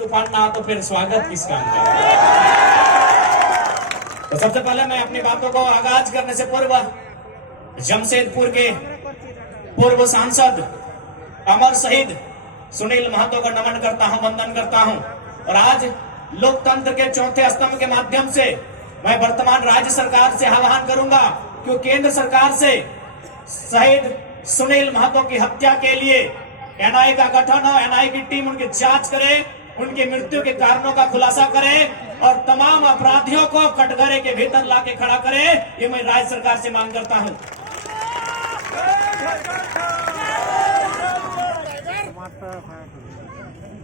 तूफान ना तो फिर स्वागत किस काम का। तो सबसे पहले मैं अपनी बातों को आगाज करने से पूर्व जमशेदपुर के पूर्व सांसद अमर शहीद सुनील महतो का नमन करता हूं, वंदन करता हूं। और आज लोकतंत्र के चौथे स्तंभ के माध्यम से मैं वर्तमान राज्य सरकार से आह्वान करूंगा कि केंद्र सरकार से शहीद सुनील महतो की हत्या के लिए एनआईए का गठन हो, एनआईए की टीम उनकी जांच करे, उनकी मृत्यु के कारणों का खुलासा करे और तमाम अपराधियों को कटघरे के भीतर लाके खड़ा करे। ये मैं राज्य सरकार से मांग करता हूं।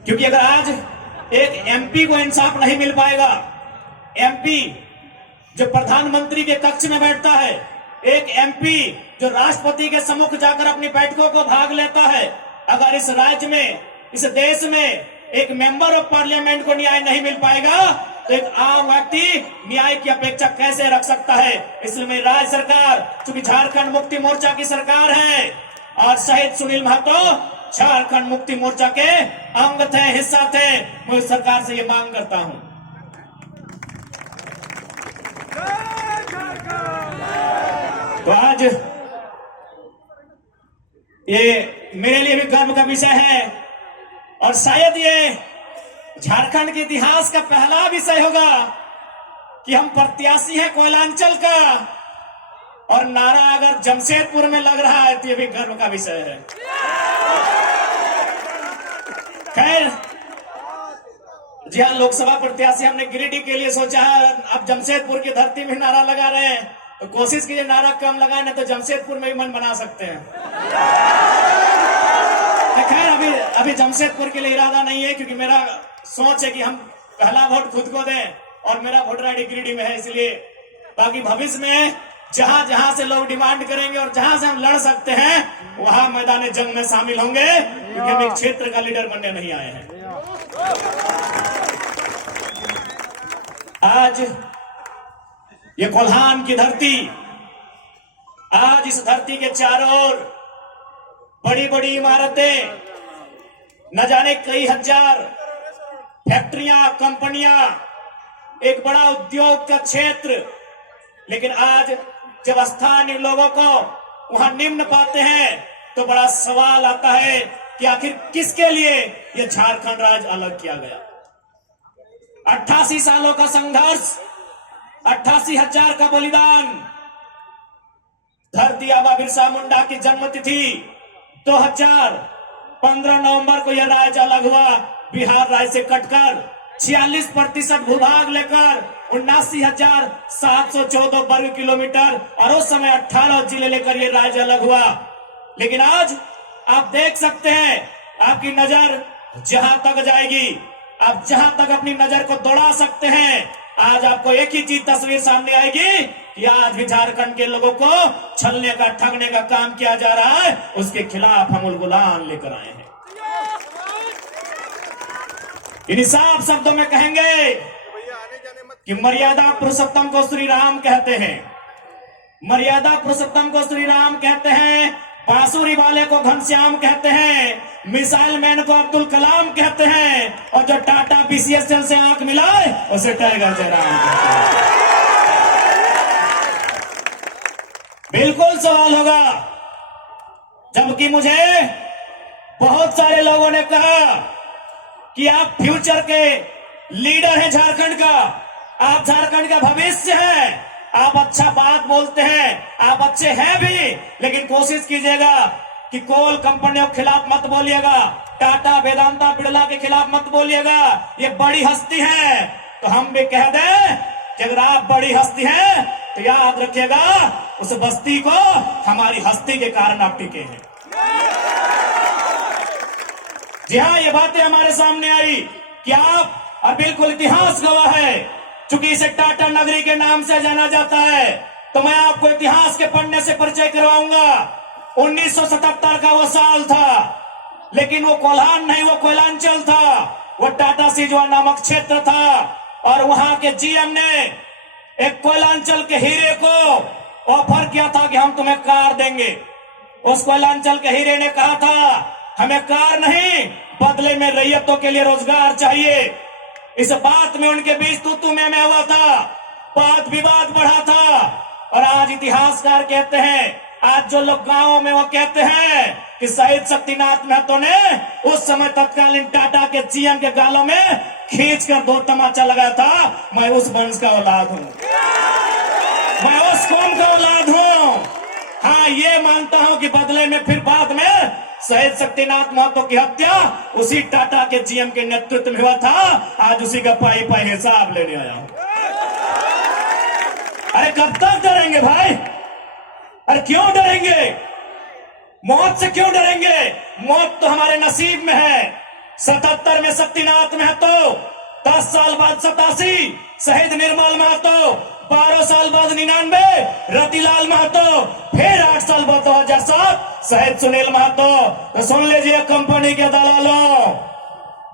क्योंकि अगर आज एक एमपी को इंसाफ नहीं मिल पाएगा, एमपी जो प्रधानमंत्री के कक्ष में बैठता है, एक एमपी जो राष्ट्रपति के सम्मुख जाकर अपनी बैठकों को भाग लेता है, अगर इस राज्य में, इस देश में एक मेंबर ऑफ पार्लियामेंट को न्याय नहीं मिल पाएगा तो एक आम व्यक्ति न्याय की अपेक्षा कैसे रख सकता है। इसलिए मेरी राज्य सरकार, चूंकि झारखंड मुक्ति मोर्चा की सरकार है और शहीद सुनील महतो झारखंड मुक्ति मोर्चा के अंग थे, हिस्सा थे, मैं सरकार से ये मांग करता हूं। तो आज ये मेरे लिए भी गर्व का विषय है और शायद ये झारखंड के इतिहास का पहला विषय होगा कि हम प्रत्याशी हैं कोयलांचल का और नारा अगर जमशेदपुर में लग रहा है तो ये भी गर्व का विषय है। खैर, जी हाँ, लोकसभा प्रत्याशी हमने गिरिडीह के लिए सोचा है, अब जमशेदपुर की धरती में नारा लगा रहे हैं तो कोशिश कीजिए नारा कम लगाने, तो जमशेदपुर में भी मन बना सकते हैं। खैर, अभी जमशेदपुर के लिए इरादा नहीं है, क्योंकि मेरा सोच है कि हम पहला वोट खुद को दें और मेरा वोटर आईडी गिरिडीह में है। इसलिए बाकी भविष्य में जहां जहां से लोग डिमांड करेंगे और जहां से हम लड़ सकते हैं वहां मैदान जंग में शामिल होंगे, क्योंकि हम एक क्षेत्र का लीडर बनने नहीं आए हैं। आज ये कोल्हान की धरती, आज इस धरती के चारों ओर बड़ी बड़ी इमारतें, न जाने कई हजार फैक्ट्रियां, कंपनियां, एक बड़ा उद्योग का क्षेत्र, लेकिन आज जब स्थानीय लोगों को वहां निम्न पाते हैं तो बड़ा सवाल आता है कि आखिर किसके लिए यह झारखंड राज्य अलग किया गया। 88 सालों का संघर्ष, 88,000 का बलिदान, धरती आबा बिरसा मुंडा की जन्मतिथि 2015 नवंबर को यह राज्य अलग हुआ। बिहार राज्य से कटकर 46% भूभाग लेकर 79,714 वर्ग किलोमीटर और उस समय 18 जिले लेकर यह राज्य अलग हुआ। लेकिन आज आप देख सकते हैं, आपकी नजर जहां तक जाएगी, आप जहां तक अपनी नजर को दौड़ा सकते हैं, आज आपको एक ही चीज तस्वीर सामने आएगी कि आज भी झारखंड के लोगों को छलने का, ठगने का काम किया जा रहा है, उसके खिलाफ हम उलगुलान लेकर आए हैं। इन साफ शब्दों में कहेंगे कि मर्यादा पुरुषोत्तम को श्री राम कहते हैं, मर्यादा पुरुषोत्तम को श्री राम कहते हैं, बांसुरी वाले को घनश्याम कहते हैं, मिसाइल मैन को अब्दुल कलाम कहते हैं और जो टाटा बीसीएसएल से आंख मिलाए उसे टाइगर जयराम कहते हैं। बिल्कुल सवाल होगा, जबकि मुझे बहुत सारे लोगों ने कहा कि आप फ्यूचर के लीडर हैं झारखंड का, आप झारखंड का भविष्य हैं, आप अच्छा बात बोलते हैं, आप अच्छे हैं भी, लेकिन कोशिश कीजिएगा कि कोल कंपनियों के खिलाफ मत बोलिएगा, टाटा, वेदांता, बिड़ला के खिलाफ मत बोलिएगा, ये बड़ी हस्ती है। तो हम भी कह दें कि अगर आप बड़ी हस्ती हैं तो याद रखिएगा उस बस्ती को हमारी हस्ती के कारण आप टिके हैं। जी हाँ, ये बातें हमारे सामने आई कि आप, और बिल्कुल इतिहास गवाह है, चूंकि इसे टाटा नगरी के नाम से जाना जाता है, तो मैं आपको इतिहास के पन्ने से परिचय करवाऊंगा। 1977 का वो साल था, लेकिन वो कोल्हान नहीं, वो कोयलांचल था, वो टाटा सिजवा नामक क्षेत्र था और वहां के जीएम ने एक कोयलांचल के हीरे को ऑफर किया था कि हम तुम्हें कार देंगे। उस कोयलांचल के हीरे ने कहा था हमें कार नहीं, बदले में रैयतों के लिए रोजगार चाहिए। इस बात में उनके बीच तू मैं हुआ था, वाद विवाद बढ़ा था। और आज इतिहासकार कहते हैं, आज जो लोग गांवों में वो कहते हैं कि शहीद शक्तिनाथ महतो ने उस समय तत्कालीन टाटा के जीएम के गालों में खींच कर 2 तमाचा लगाया था, मैं उस वंश का औलाद हूं, मैं उस कौम का औलाद हूं। हाँ, ये मानता हूं कि बदले में फिर बाद में शहीद शक्तिनाथ महतो की हत्या उसी टाटा के जीएम के नेतृत्व में हुआ था। आज उसी का पाई पाई हिसाब लेने आया हूं। अरे कब तक डरेंगे भाई? अरे क्यों डरेंगे? मौत से क्यों डरेंगे? मौत तो हमारे नसीब में है। 77 में शक्तिनाथ महतो, 10 साल बाद 87 शहीद निर्मल महतो, 12 साल बाद 99 रतिलाल महतो, फिर 8 साल बाद 2007 शहीद सुनील महतो। तो सुन लीजिए कंपनी के दलालों,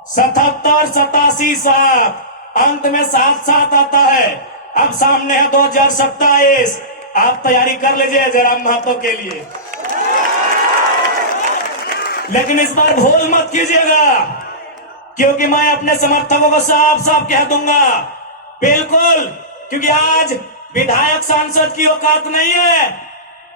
77, 87, 7 अंत में 7 आता है। अब सामने है 2027। आप तैयारी कर लीजिए जयराम महतो के लिए, लेकिन इस बार भूल मत कीजिएगा, क्योंकि मैं अपने समर्थकों को साफ साफ कह दूंगा, बिल्कुल, क्योंकि आज विधायक सांसद की औकात नहीं है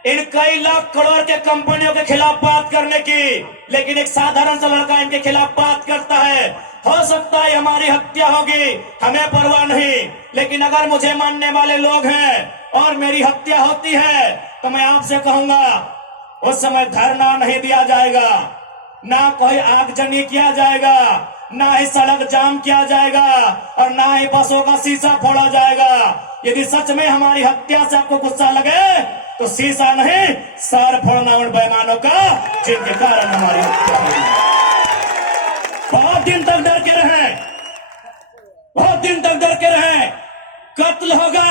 इन कई लाख करोड़ के कंपनियों के खिलाफ बात करने की, लेकिन एक साधारण सा लड़का इनके खिलाफ बात करता है। हो सकता है हमारी हत्या होगी, हमें परवाह नहीं, लेकिन अगर मुझे मानने वाले लोग हैं और मेरी हत्या होती है तो मैं आपसे कहूंगा उस समय धरना नहीं दिया जाएगा, ना कोई आगजनी किया जाएगा, ना ही सड़क जाम किया जाएगा और ना ही बसों का शीशा फोड़ा जाएगा। यदि सच में हमारी हत्या से आपको गुस्सा लगे तो शीशा नहीं, सर फोड़ना उन बेईमानों का जिनके कारण हमारी हत्या हुई। बहुत दिन तक डर के रहे, बहुत दिन तक डर के रहे। कत्ल होगा,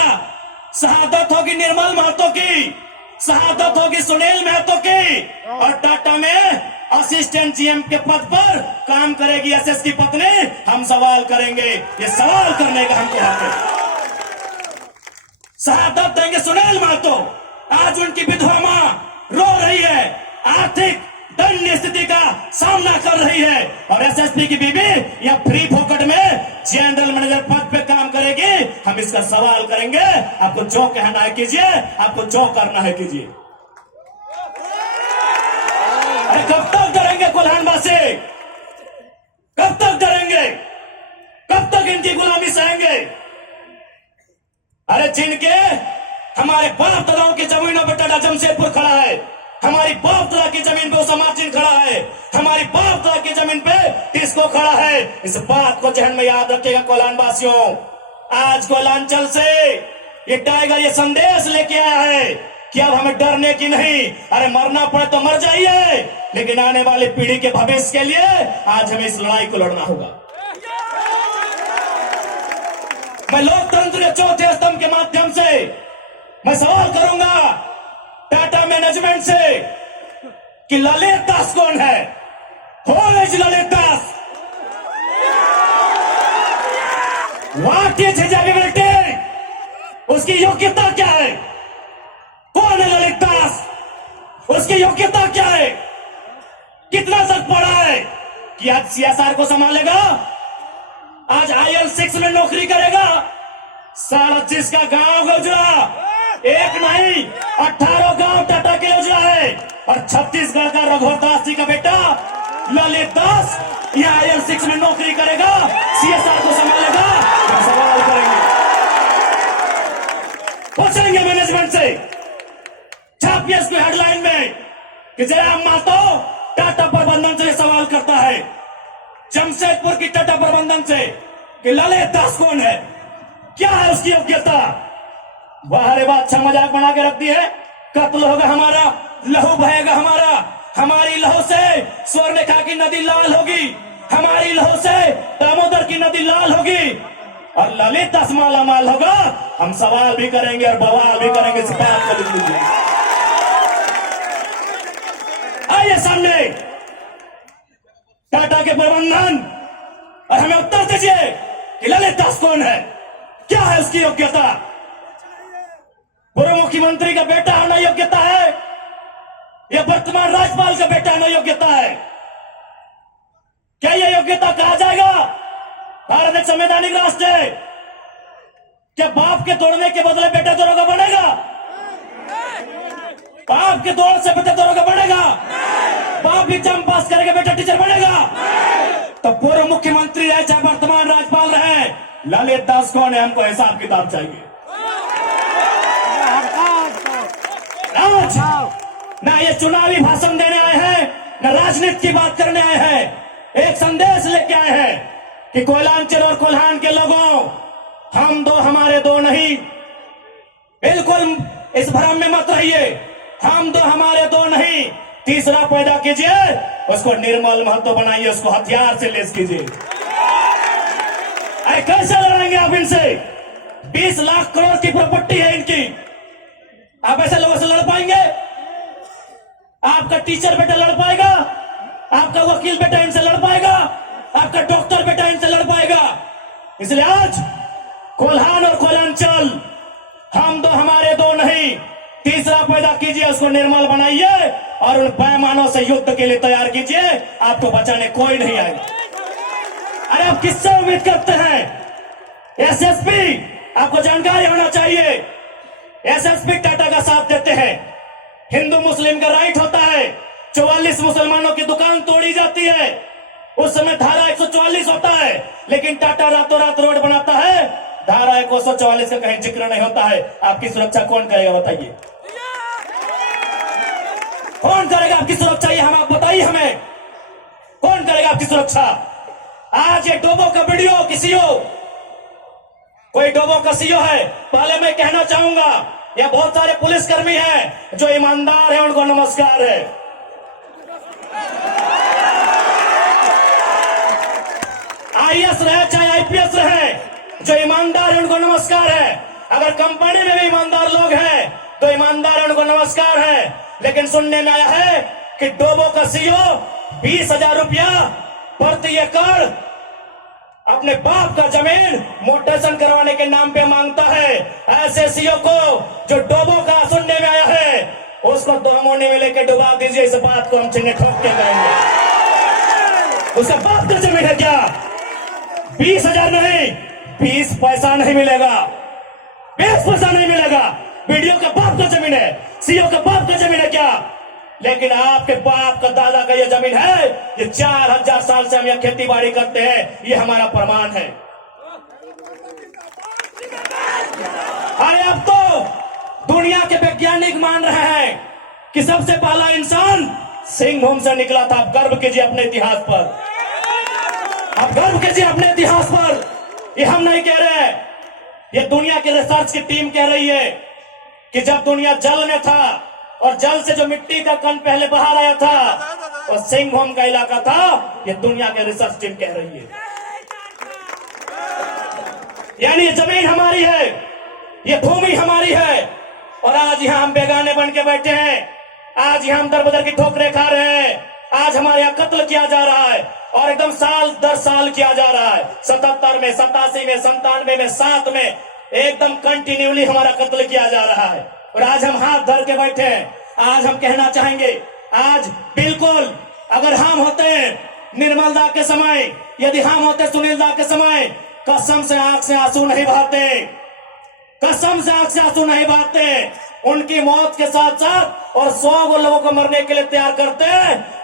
शहादत होगी निर्मल महतो की, शहादत होगी सुनील महतो की, और टाटा में असिस्टेंट जीएम के पद पर काम करेगी एसएस की पत्नी। हम सवाल करेंगे, ये सवाल करने का हमको हक है। शहादत देंगे सुनील महतो। आज उनकी विधवा मां रो रही है, आर्थिक दयनीय स्थिति का सामना कर रही है, और एसएसपी की बीबी या फ्री फोकट में जनरल मैनेजर पद पे काम करेगी। हम इसका सवाल करेंगे। आपको जो कहना है कीजिए, आपको जो करना है कीजिए। अरे कब तक डरेंगे कोल्हानवासी? कब तक डरेंगे? कब तक इनकी गुलामी सहेंगे? अरे जिनके हमारे बाप दादाओं की जमीनों पर टाटा जमशेदपुर खड़ा है, हमारी बाप दादा की जमीन पे उसामा जिन खड़ा है, हमारी बाप दादा की जमीन पे टिस्को खड़ा है। इस बात को जहन में याद रखिएगा कोल्हानवासियों। आज कोल्हांचल से ये टाइगर ये संदेश लेके आया है कि अब हमें डरने की नहीं, अरे मरना पड़े तो मर जाइए, लेकिन आने वाली पीढ़ी के भविष्य के लिए आज हमें इस लड़ाई को लड़ना होगा। मैं लोकतंत्र के चौथे स्तंभ के माध्यम से मैं सवाल करूंगा टाटा मैनेजमेंट से कि ललित दास कौन है? Who is Lalit Das? What is his ability? उसकी योग्यता क्या है? कौन है ललित दास? उसकी योग्यता क्या है? कितना तक पढ़ा है कि आज सीएसआर को संभालेगा? आज IL6 में नौकरी करेगा? 37 का गांव गुजरा, एक नहीं 18 गांव टाटा के योजना है, और छत्तीसगढ़ का रघुवर दास जी का बेटा ललित दास यहाँ IL6 में नौकरी करेगा, सीएसआर को संभालेगा। हम सवाल करेंगे, पूछेंगे मैनेजमेंट से, छापिए इसको हेडलाइन में कि जयराम महतो टाटा प्रबंधन से सवाल करता है, जमशेदपुर की टाटा प्रबंधन से, कि ललित दास कौन है, क्या है उसकी योग्यता। बाहर बात अच्छा मजाक बना के रख दी है। कत्ल होगा हमारा, लहू बहेगा हमारा, हमारी लहू से स्वर्णरेखा की नदी लाल होगी, हमारी लहू से दामोदर की नदी लाल होगी, और ललित दास माला माल होगा। हम सवाल भी करेंगे और बवाल भी करेंगे। इस बात को लिख लीजिए। आइए सामने टाटा के प्रबंधन, और हमें उत्तर दीजिए कि ललित दास कौन है, क्या है उसकी योग्यता। पूर्व मुख्यमंत्री का बेटा होना योग्यता है, या वर्तमान राज्यपाल का बेटा होना योग्यता है? क्या यह योग्यता कहा जाएगा? भारत एक संवैधानिक राष्ट्र है। क्या बाप के तोड़ने के बदले बेटा दरोगा बनेगा? बाप के दौड़ से बेटा दरोगा बनेगा? बाप एग्जाम पास करेगा, बेटा टीचर बनेगा? तो पूर्व मुख्यमंत्री रहे चाहे वर्तमान राज्यपाल रहे, ललित दास कौन है? हमको हिसाब किताब चाहिए। आज ना ये चुनावी भाषण देने आए हैं, ना राजनीति की बात करने आए हैं। एक संदेश लेके आए हैं कि कोयलांचल और कोल्हान के लोगों, हम दो हमारे दो नहीं। बिल्कुल इस भ्रम में मत रहिए। हम दो हमारे दो नहीं, तीसरा पैदा कीजिए, उसको निर्मल महतो बनाइए, उसको हथियार से लेस कीजिए। अरे कैसे लड़ेंगे आप इनसे? 20 लाख करोड़ की प्रॉपर्टी है इनकी। आप ऐसे लोगों से लड़ पाएंगे? आपका टीचर बेटा लड़ पाएगा? आपका वकील बेटा इनसे लड़ पाएगा? आपका डॉक्टर बेटा इनसे लड़ पाएगा? इसलिए आज कोल्हान और कोयलांचल, हम दो हमारे दो नहीं, तीसरा पैदा कीजिए, उसको निर्मल बनाइए और उन पैमानों से युद्ध के लिए तैयार कीजिए। आपको बचाने कोई नहीं आएगा। अरे आप किससे उम्मीद करते हैं? एसएसपी, आपको जानकारी होना चाहिए, एसएसपी टाटा का साथ देते हैं। हिंदू मुस्लिम का राइट होता है, 44 मुसलमानों की दुकान तोड़ी जाती है, उस समय धारा 144 होता है, लेकिन टाटा रातों रात रोड बनाता है, धारा 144 का कहीं जिक्र नहीं होता है। आपकी सुरक्षा कौन करेगा बताइए? कौन करेगा आपकी सुरक्षा? ये हम आप बताइए हमें, कौन करेगा आपकी सुरक्षा? आज ये डोबो का वीडियो किसी हो, कोई डोबो का सीओ है, पहले मैं कहना चाहूंगा, यह बहुत सारे पुलिसकर्मी हैं जो ईमानदार हैं, उनको नमस्कार है। आईएएस रहे चाहे आईपीएस रहे, जो ईमानदार है उनको नमस्कार है। अगर कंपनी में भी ईमानदार लोग हैं तो ईमानदार है, उनको नमस्कार है। लेकिन सुनने में आया है कि डोबो का सीओ 20,000 रुपया प्रति एकड़ अपने बाप का जमीन मोटेशन करवाने के नाम पे मांगता है। ऐसे सीओ को जो डोबो का सुनने में आया है, उसको दोमोनी में लेके डुबा दीजिए। इस बात को हम चिन्ह ठोक के कहेंगे। उसका बाप का जमीन है क्या? 20,000 नहीं, 20 पैसा नहीं मिलेगा, 20 पैसा नहीं मिलेगा। वीडियो का बाप का जमीन है, सीओ का बाप का जमीन है क्या? लेकिन आपके बाप का दादा का ये जमीन है। ये 4000 साल से हम यह खेती बाड़ी करते हैं, ये हमारा प्रमाण है। अरे अब तो दुनिया के वैज्ञानिक मान रहे हैं कि सबसे पहला इंसान सिंहभूम से निकला था। आप गर्व कीजिए अपने इतिहास पर, आप गर्व कीजिए अपने इतिहास पर। ये हम नहीं कह रहे, ये दुनिया की रिसर्च की टीम कह रही है कि जब दुनिया जल में था और जल से जो मिट्टी का कण पहले बाहर आया था और सिंहभूम का इलाका था, ये दुनिया के रिसर्च टीम कह रही है। यानी ये जमीन हमारी है, ये भूमि हमारी है, और आज यहां हम बेगाने बन के बैठे हैं। आज यहां हम दर बदर की ठोकरें खा रहे हैं। आज हमारे यहां कत्ल किया जा रहा है, और एकदम साल दर साल किया जा रहा है। 77 में, 87 में, 97 में, 7 में एकदम कंटिन्यूली हमारा कत्ल किया जा रहा है। और आज हम हाथ धर के बैठे हैं। आज हम कहना चाहेंगे, आज बिल्कुल अगर हम होते निर्मल दा के समय, यदि हम होते सुनील दा के समय, कसम से आंख से आंसू नहीं बहाते, कसम से आंख से आंसू नहीं बहाते। उनकी मौत के साथ साथ और 100 लोगों को मरने के लिए तैयार करते,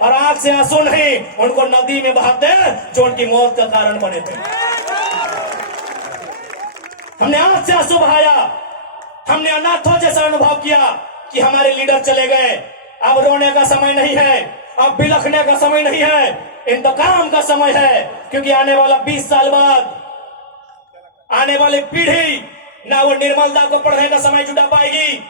और आंख से आंसू नहीं, उनको नदी में बहाते जो उनकी मौत का कारण बने थे। हमने आंख से आंसू बहाया, हमने अनाथों जैसा अनुभव किया कि हमारे लीडर चले गए। अब रोने का समय नहीं है, अब बिलखने का समय नहीं है, इंतकाम का समय है। क्योंकि आने वाला 20 साल बाद आने वाली पीढ़ी ना वो निर्मलता को पढ़ने का समय जुटा पाएगी,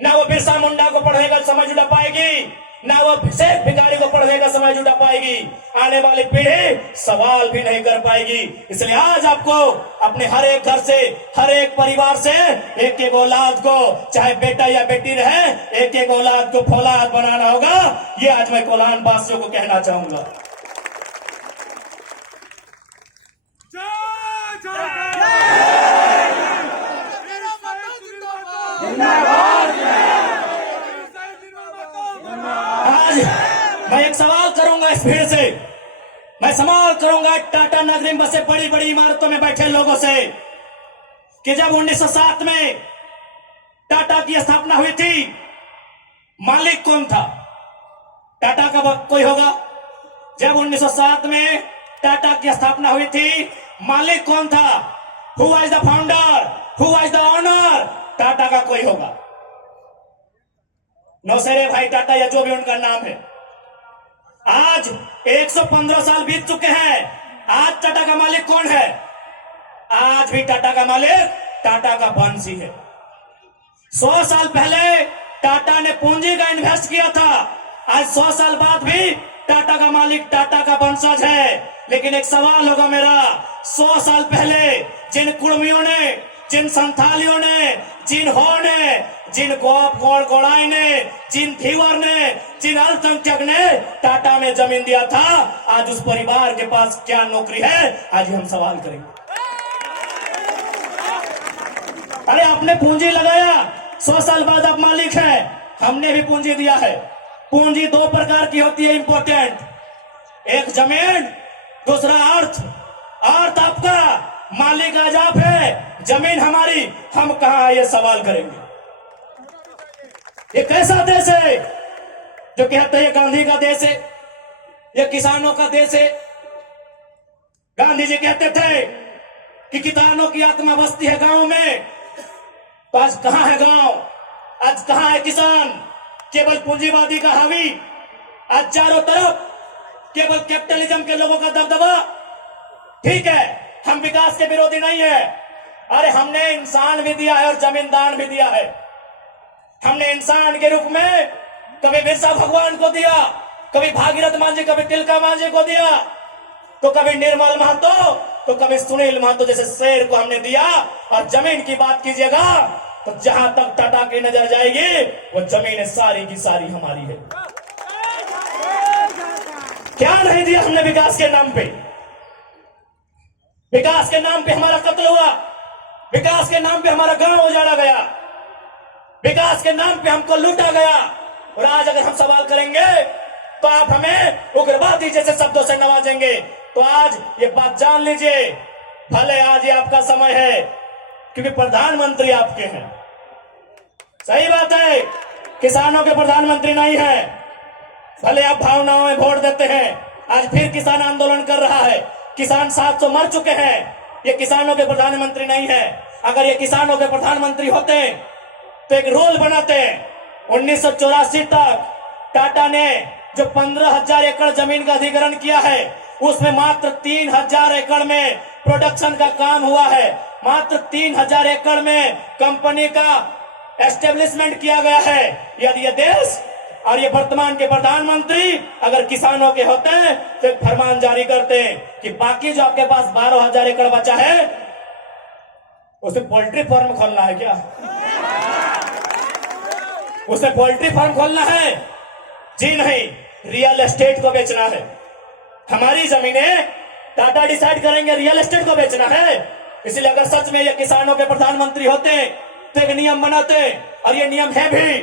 ना वो बिरसा मुंडा को पढ़ने का समय जुटा पाएगी, ना वो शेख भिखारी को पढ़ने का समय जुटा पाएगी। आने वाली पीढ़ी सवाल भी नहीं कर पाएगी। इसलिए आज आपको अपने हर एक घर से, हर एक परिवार से एक एक औलाद को, चाहे बेटा या बेटी रहे, एक एक औलाद को फौलाद बनाना होगा। ये आज मैं कोल्हान वासियों को कहना चाहूंगा। आज मैं एक सवाल करूंगा इस भीड़ से, मैं मैं सवाल करूंगा टाटा नगरी में बसे बड़ी बड़ी इमारतों में बैठे लोगों से कि जब 1907 में टाटा की स्थापना हुई थी, मालिक कौन था? टाटा का कोई होगा? जब 1907 में टाटा की स्थापना हुई थी, मालिक कौन था? Who was the founder? Who was the owner? Tata का कोई होगा? नौसेरे भाई टाटा या जो भी उनका नाम है। आज 115 साल बीत चुके हैं। आज टाटा का मालिक कौन है? आज भी टाटा का मालिक टाटा का वंशी है। 100 साल पहले टाटा ने पूंजी का इन्वेस्ट किया था। आज 100 साल बाद भी टाटा का मालिक टाटा का वंशज है। लेकिन एक सवाल होगा मेरा, 100 साल पहले जिन कुर्मियों ने, जिन संथालियों ने, जिन हो ने, जिन गोड़ाई ने, जिन धीवर ने, जिन अल्पसंख्यक ने टाटा में जमीन दिया था, आज उस परिवार के पास क्या नौकरी है? आज हम सवाल करेंगे। अरे आपने पूंजी लगाया, 100 साल बाद आप मालिक हैं। हमने भी पूंजी दिया है। पूंजी 2 प्रकार की होती है इंपॉर्टेंट, एक जमीन, दूसरा अर्थ। अर्थ आपका, मालिक आज आप है, जमीन हमारी, हम कहां ये सवाल करेंगे। ये कैसा देश है जो कहते हैं गांधी का देश है, ये किसानों का देश है? गांधी जी कहते थे कि किसानों की आत्मा बसती है गांव में। तो आज कहां है गांव? आज कहां है किसान? केवल पूंजीवादी का हावी। आज चारों तरफ केवल कैपिटलिज्म के लोगों का दबदबा। ठीक है, हम विकास के विरोधी नहीं है। अरे हमने इंसान भी दिया है और जमींदार भी दिया है। हमने इंसान के रूप में कभी बिरसा भगवान को दिया, कभी भागीरथ मांझी, कभी तिलका मांझी को दिया, तो कभी निर्मल महतो, तो कभी सुनील महतो जैसे शेर को हमने दिया। और जमीन की बात कीजिएगा तो जहां तक टाटा की नजर जाएगी वो जमीन सारी की सारी हमारी है। क्या नहीं दिया हमने विकास के नाम पे? विकास के नाम पे हमारा कत्ल हुआ, विकास के नाम पे हमारा गांव उजाड़ा गया, विकास के नाम पे हमको लूटा गया। और आज अगर हम सवाल करेंगे तो आप हमें उग्रवादी जैसे शब्दों से नवाजेंगे। तो आज ये बात जान लीजिए, भले आज ये आपका समय है क्योंकि प्रधानमंत्री आपके हैं। सही बात है, किसानों के प्रधानमंत्री नहीं है। भले आप भावनाओं में वोट देते हैं, आज फिर किसान आंदोलन कर रहा है। किसान 700 मर चुके हैं। ये किसानों के प्रधानमंत्री नहीं है। अगर ये किसानों के प्रधानमंत्री होते तो एक रूल बनाते। 1984 तक टाटा ने जो 15,000 एकड़ जमीन का अधिग्रहण किया है, उसमें मात्र 3,000 एकड़ में प्रोडक्शन का काम हुआ है। मात्र 3,000 एकड़ में कंपनी का एस्टेब्लिशमेंट किया गया है। यदि ये देश और ये वर्तमान के प्रधानमंत्री अगर किसानों के होते हैं तो एक फरमान जारी करते हैं कि बाकी जो आपके पास 12,000 एकड़ बचा है उसे पोल्ट्री फार्म खोलना है। क्या उसे पोल्ट्री फार्म खोलना है? जी नहीं, रियल एस्टेट को बेचना है। हमारी जमीनें टाटा डिसाइड करेंगे रियल एस्टेट को बेचना है। इसलिए अगर सच में ये किसानों के प्रधानमंत्री होते तो एक नियम बनाते, और ये नियम है भी,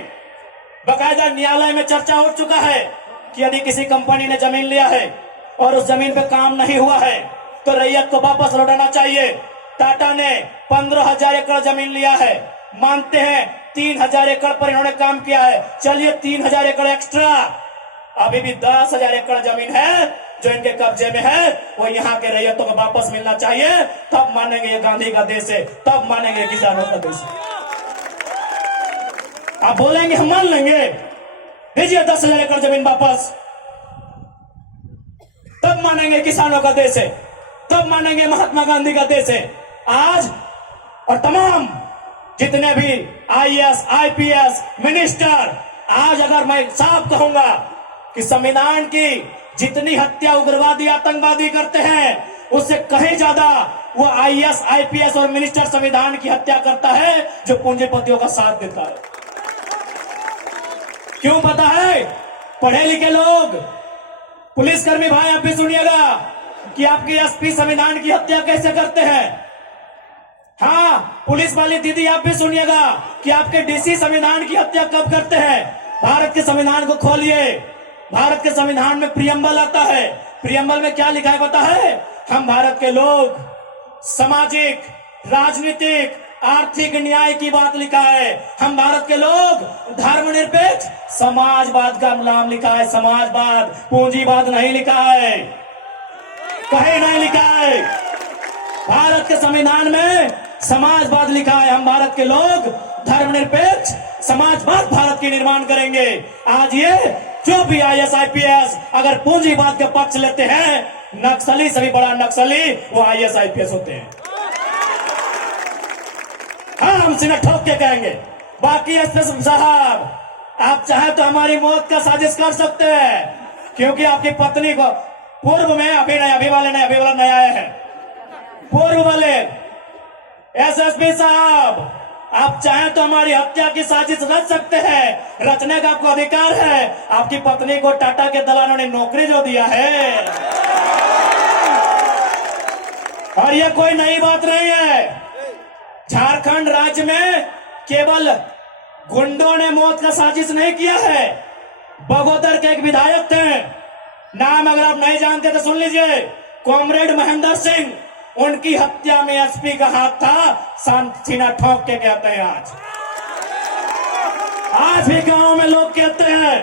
बकायदा न्यायालय में चर्चा उठ चुका है कि यदि किसी कंपनी ने जमीन लिया है और उस जमीन पे काम नहीं हुआ है तो रैयत को वापस लौटाना चाहिए। टाटा ने 15,000 एकड़ जमीन लिया है, मानते हैं 3,000 एकड़ पर इन्होंने काम किया है, चलिए 3,000 एकड़ एक्स्ट्रा, अभी भी 10,000 एकड़ जमीन है जो इनके कब्जे में है, वो यहाँ के रैयतों को वापस मिलना चाहिए। तब मानेंगे ये गांधी का देश है, तब मानेंगे किसानों का देश है। आप बोलेंगे हम मान लेंगे, दीजिए 10,000 एकड़ जमीन वापस, तब मानेंगे किसानों का देश है, तब मानेंगे महात्मा गांधी का देश है। आज और तमाम जितने भी IAS, IPS, मिनिस्टर, आज अगर मैं साफ कहूंगा कि संविधान की जितनी हत्या उग्रवादी आतंकवादी करते हैं उससे कहीं ज्यादा वो IAS, IPS और मिनिस्टर संविधान की हत्या करता है जो पूंजीपतियों का साथ देता है। क्यों पता है? पढ़े लिखे लोग, पुलिसकर्मी भाई आप भी सुनिएगा कि आपके SP संविधान की हत्या कैसे करते हैं। हाँ, पुलिस वाली दीदी आप भी सुनिएगा कि आपके DC संविधान की हत्या कब करते हैं। भारत के संविधान को खोलिए, भारत के संविधान में प्रियम्बल आता है, प्रियम्बल में क्या लिखा है पता है? हम भारत के लोग सामाजिक, राजनीतिक, आर्थिक न्याय की बात लिखा है। हम भारत के लोग धर्मनिरपेक्ष समाजवाद का नाम लिखा है। समाजवाद, पूंजीवाद नहीं लिखा है, कहीं नहीं लिखा है। भारत के संविधान में समाजवाद लिखा है। हम भारत के लोग धर्मनिरपेक्ष समाजवाद भारत की निर्माण करेंगे। आज ये जो भी IAS IPS अगर पूंजीवाद के पक्ष लेते हैं, नक्सली से भी बड़ा नक्सली वो IAS IPS होते हैं। हाँ, हम सीना ठोक के कहेंगे। बाकी एसपी साहब, आप चाहे तो हमारी मौत का साजिश कर सकते हैं, क्योंकि आपकी पत्नी को पूर्व में अभी वाला नया आया है, पूर्व वाले SSP साहब, आप चाहें तो हमारी हत्या की साजिश रच सकते हैं, रचने का आपको अधिकार है। आपकी पत्नी को टाटा के दलालों ने नौकरी जो दिया है, और ये कोई नई बात नहीं है। झारखंड राज्य में केवल गुंडों ने मौत का साजिश नहीं किया है। बगोदर के एक विधायक थे, नाम अगर आप नहीं जानते तो सुन लीजिए, कॉमरेड महेंद्र सिंह, उनकी हत्या में एसपी का हाथ था। सीना ठोक के कहते हैं आज भी गांव में लोग कहते हैं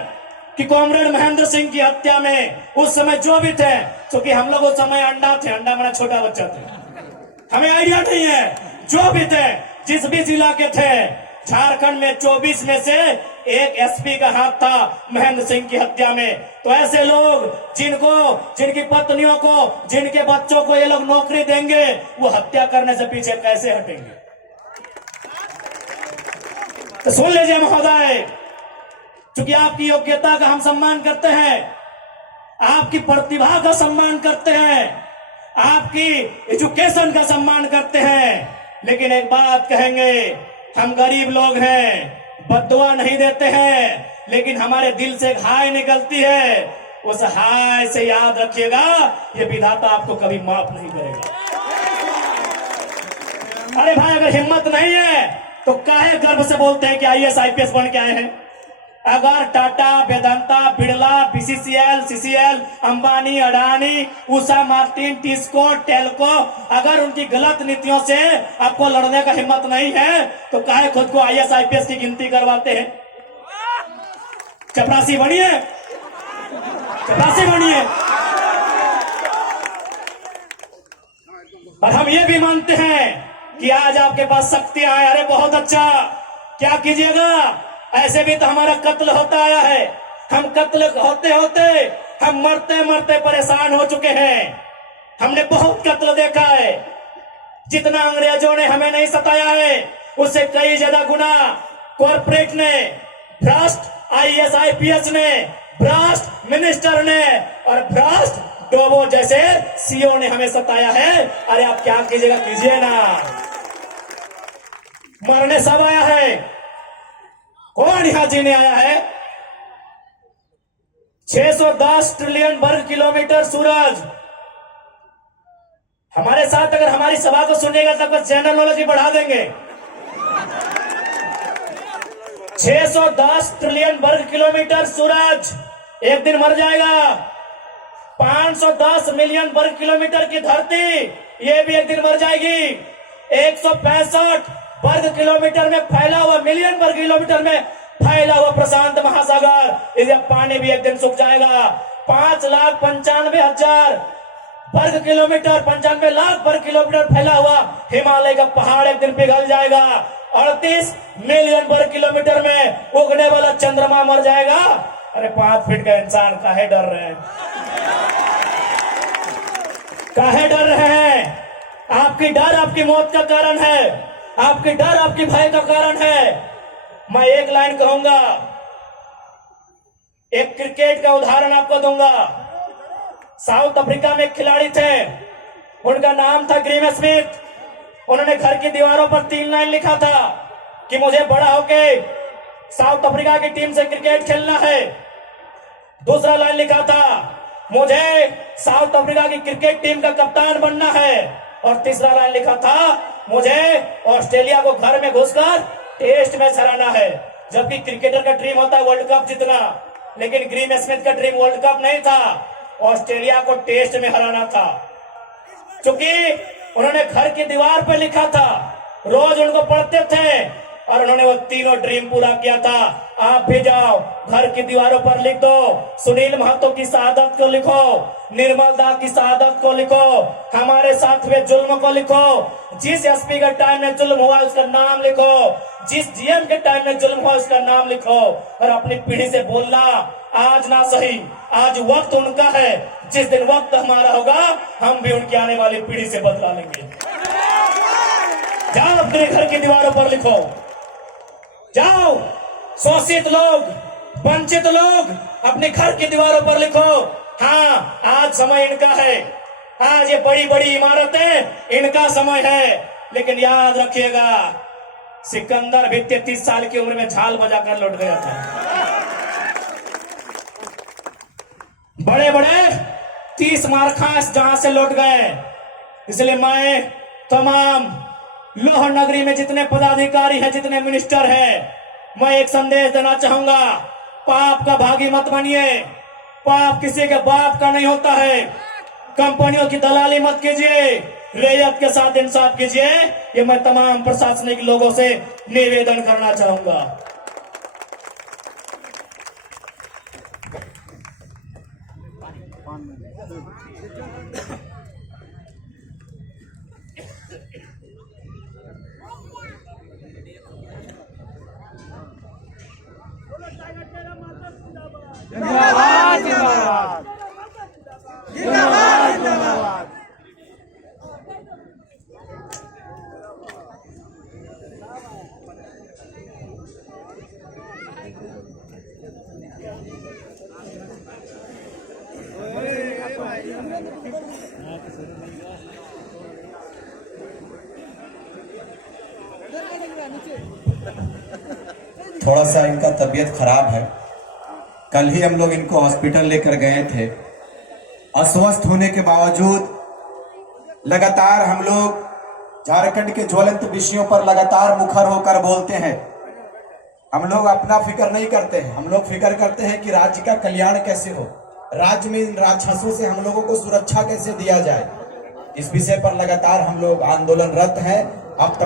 कि कॉमरेड महेंद्र सिंह की हत्या में उस समय जो भी थे, क्योंकि हम लोग उस समय अंडा थे, अंडा मेरा छोटा बच्चा थे, हमें आइडिया नहीं है। जो भी थे, जिस भी जिला के थे, झारखंड में 24 में से एक एसपी का हाथ था महेंद्र सिंह की हत्या में। तो ऐसे लोग जिनकी पत्नियों को, जिनके बच्चों को ये लोग नौकरी देंगे, वो हत्या करने से पीछे कैसे हटेंगे? तो सुन लीजिए महोदय, क्योंकि आपकी योग्यता का हम सम्मान करते हैं, आपकी प्रतिभा का सम्मान करते हैं, आपकी एजुकेशन का सम्मान करते हैं, लेकिन एक बात कहेंगे, हम गरीब लोग हैं, बद्दुआ नहीं देते हैं, लेकिन हमारे दिल से एक हाय निकलती है। उस हाय से याद रखिएगा, ये विधाता आपको कभी माफ नहीं करेगा। अरे भाई, अगर हिम्मत नहीं है तो काहे गर्व से बोलते हैं कि IAS IPS बन के आए हैं? अगर Tata, Vedanta, Birla, BCCL, CCL, Ambani, Adani, Usha Martin, TISCO, Telco, अगर उनकी गलत नीतियों से आपको लड़ने का हिम्मत नहीं है तो काहे खुद को IAS IPS की गिनती करवाते हैं? चपरासी बनिए, चपरासी बनिए। और हम ये भी मानते हैं कि आज आपके पास शक्तियां हैं। अरे बहुत अच्छा, क्या कीजिएगा? ऐसे भी तो हमारा कत्ल होता आया है। हम कत्ल होते होते हम मरते मरते परेशान हो चुके हैं। हमने बहुत कत्ल देखा है। जितना अंग्रेजों ने हमें नहीं सताया है, उससे कई ज्यादा गुना कॉर्पोरेट ने, भ्रष्ट IAS IPS ने, भ्रष्ट मिनिस्टर ने और भ्रष्ट डोबो जैसे CO ने हमें सताया है। अरे आप क्या कीजिएगा, कीजिए ना। मरने सब आया है, कौन यहां जीने आया है? 610 ट्रिलियन वर्ग किलोमीटर सूरज। हमारे साथ अगर हमारी सभा को सुनेगा तब बस जनरल नॉलेज ही बढ़ा देंगे। 610 ट्रिलियन वर्ग किलोमीटर सूरज एक दिन मर जाएगा। 510 मिलियन वर्ग किलोमीटर की धरती, ये भी एक दिन मर जाएगी। 165 वर्ग किलोमीटर में फैला हुआ, मिलियन वर्ग किलोमीटर में फैला हुआ प्रशांत महासागर, इसका पानी भी एक दिन सूख जाएगा। 5,95,000 वर्ग किलोमीटर, 95 लाख वर्ग किलोमीटर फैला हुआ हिमालय का पहाड़ एक दिन पिघल जाएगा। 38 मिलियन वर्ग किलोमीटर में उगने वाला चंद्रमा मर जाएगा। अरे 5 फीट का इंसान काहे डर रहे हैं? काहे डर रहे हैं? आपकी डर आपकी मौत का कारण है, आपकी डर आपकी भय का कारण है। मैं एक लाइन कहूंगा, एक क्रिकेट का उदाहरण आपको दूंगा। साउथ अफ्रीका में एक खिलाड़ी थे, उनका नाम था ग्रीम स्मिथ। उन्होंने घर की दीवारों पर 3 लाइन लिखा था कि मुझे बड़ा होके साउथ अफ्रीका की टीम से क्रिकेट खेलना है। दूसरा लाइन लिखा था, मुझे साउथ अफ्रीका की क्रिकेट टीम का कप्तान बनना है। और तीसरा लाइन लिखा था, मुझे ऑस्ट्रेलिया को घर में घुसकर टेस्ट मैच हराना है। जबकि क्रिकेटर का ड्रीम होता है वर्ल्ड कप जीतना, लेकिन ग्रीम स्मिथ का ड्रीम वर्ल्ड कप नहीं था। ऑस्ट्रेलिया को टेस्ट में हराना था। क्योंकि उन्होंने घर की दीवार पर लिखा था, रोज उनको पढ़ते थे और उन्होंने वो तीनों ड्रीम पूरा किया था। आप भी जाओ, घर की दीवारों पर लिख दो, सुनील महतो की शहादत को लिखो, निर्मल दा की शहादत को लिखो, हमारे साथ हुए जुल्म को लिखो, जिस एसपी के टाइम में जुल्म हुआ उसका नाम लिखो, जिस जीएम के टाइम में जुल्म हुआ उसका नाम लिखो और अपनी पीढ़ी से बोलना आज ना सही, आज वक्त उनका है, जिस दिन वक्त हमारा होगा हम भी उनकी आने वाली पीढ़ी से बदला लेंगे। जाओ अपने घर की दीवारों पर लिखो, जाओ शोषित लोग, वंचित लोग अपने घर की दीवारों पर लिखो। हाँ, आज समय इनका है, आज ये बड़ी बड़ी इमारतें इनका समय है, लेकिन याद रखिएगा सिकंदर भी 33 साल की उम्र में झाल बजाकर लौट गया था। बड़े बड़े 30 मारखास जहां से लौट गए। इसलिए मैं तमाम लोह नगरी में जितने पदाधिकारी हैं, जितने मिनिस्टर हैं, मैं एक संदेश देना चाहूंगा, पाप का भागी मत बनिए। पाप किसी के बाप का नहीं होता है। कंपनियों की दलाली मत कीजिए, रैयत के साथ इंसाफ कीजिए। ये मैं तमाम प्रशासनिक लोगों से निवेदन करना चाहूंगा। जिंदाबाद जिंदाबाद जिंदाबाद जिंदाबाद। थोड़ा सा इनका तबीयत खराब है। कल ही हम लोग इनको हॉस्पिटल लेकर गए थे। अस्वस्थ होने के बावजूद लगातार हम लोग झारखंड के ज्वलंत विषयों पर लगातार मुखर होकर बोलते हैं। हम लोग अपना फिक्र नहीं करते हैं, हम लोग फिक्र करते हैं कि राज्य का कल्याण कैसे हो, राज्य में इन राक्षसों से हम लोगों को सुरक्षा कैसे दिया जाए। इस विषय पर लगातार हम लोग आंदोलनरत हैं। अब तमाम